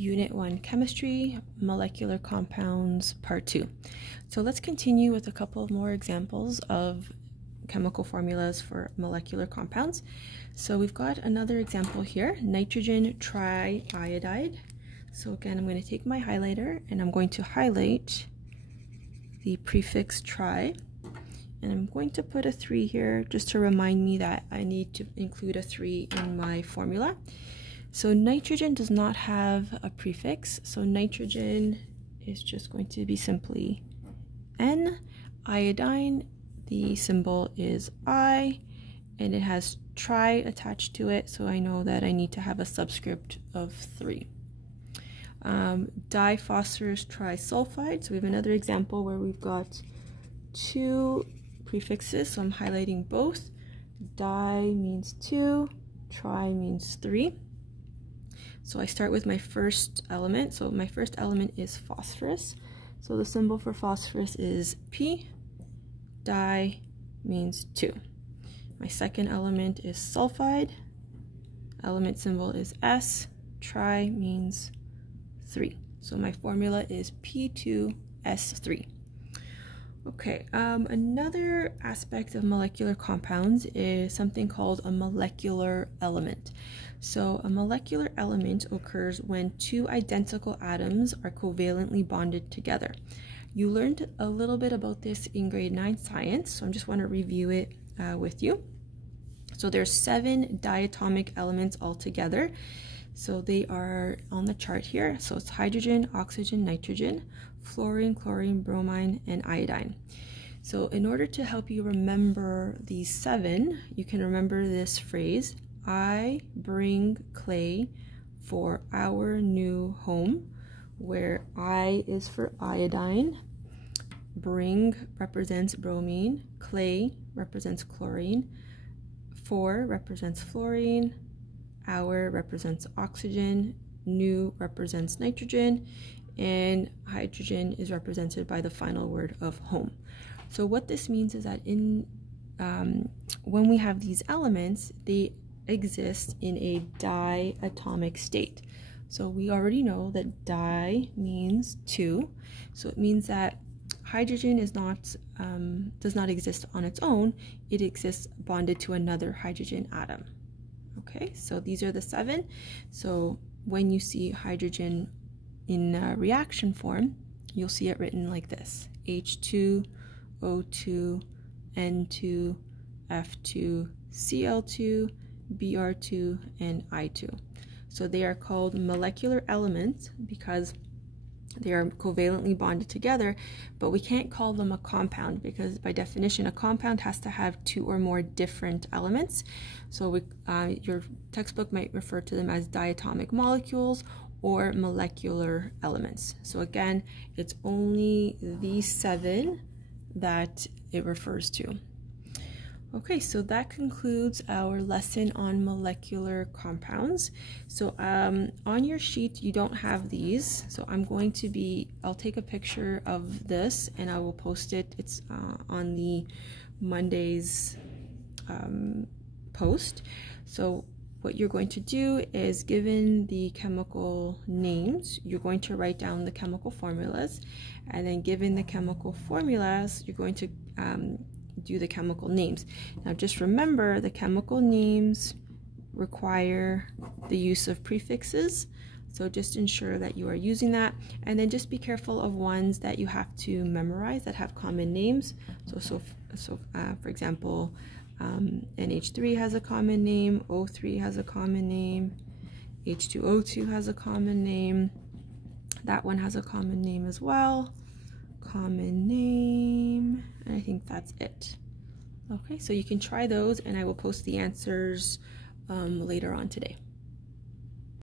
Unit 1 Chemistry, Molecular Compounds, Part 2. So let's continue with a couple more examples of chemical formulas for molecular compounds. So we've got another example here, nitrogen triiodide. So again, I'm going to take my highlighter and I'm going to highlight the prefix tri. And I'm going to put a 3 here just to remind me that I need to include a 3 in my formula. So nitrogen does not have a prefix, so nitrogen is just going to be simply N. Iodine, the symbol is I, and it has tri attached to it, so I know that I need to have a subscript of 3. Diphosphorous Trisulfide, so we have another example where we've got 2 prefixes, so I'm highlighting both. Di means 2, tri means 3. So I start with my first element. So my first element is phosphorus. So the symbol for phosphorus is P. Di means 2. My second element is sulfide. Element symbol is S. Tri means 3. So my formula is P2S3. Okay, another aspect of molecular compounds is something called a molecular element. So a molecular element occurs when 2 identical atoms are covalently bonded together. You learned a little bit about this in grade 9 science, so I just want to review it with you. So there's 7 diatomic elements altogether. So they are on the chart here. So it's hydrogen, oxygen, nitrogen, fluorine, chlorine, bromine, and iodine. So in order to help you remember these 7, you can remember this phrase, I bring clay for our new home, where I is for iodine, bring represents bromine, clay represents chlorine, for represents fluorine, our represents oxygen, new represents nitrogen, and hydrogen is represented by the final word of home. So what this means is that when we have these elements, they exist in a diatomic state. So we already know that di means 2, so it means that hydrogen is not does not exist on its own. It exists bonded to another hydrogen atom. Okay, so these are the 7. So when you see hydrogen in reaction form, you'll see it written like this: H2, O2, N2, F2, Cl2, Br2, and I2. So they are called molecular elements because they are covalently bonded together, but we can't call them a compound because by definition a compound has to have 2 or more different elements. So your textbook might refer to them as diatomic molecules or molecular elements. So again, it's only these 7 that it refers to. Okay, so that concludes our lesson on molecular compounds. So on your sheet, you don't have these. So I'll take a picture of this and I will post it. It's on the Monday's post. So what you're going to do is, given the chemical names, you're going to write down the chemical formulas. And then given the chemical formulas, you're going to do the chemical names. Now just remember, the chemical names require the use of prefixes, so just ensure that you are using that, and then just be careful of ones that you have to memorize that have common names. So for example, NH3 has a common name, O3 has a common name, H2O2 has a common name, that one has a common name as well. Common name, and I think that's it. Okay, so you can try those and I will post the answers later on today.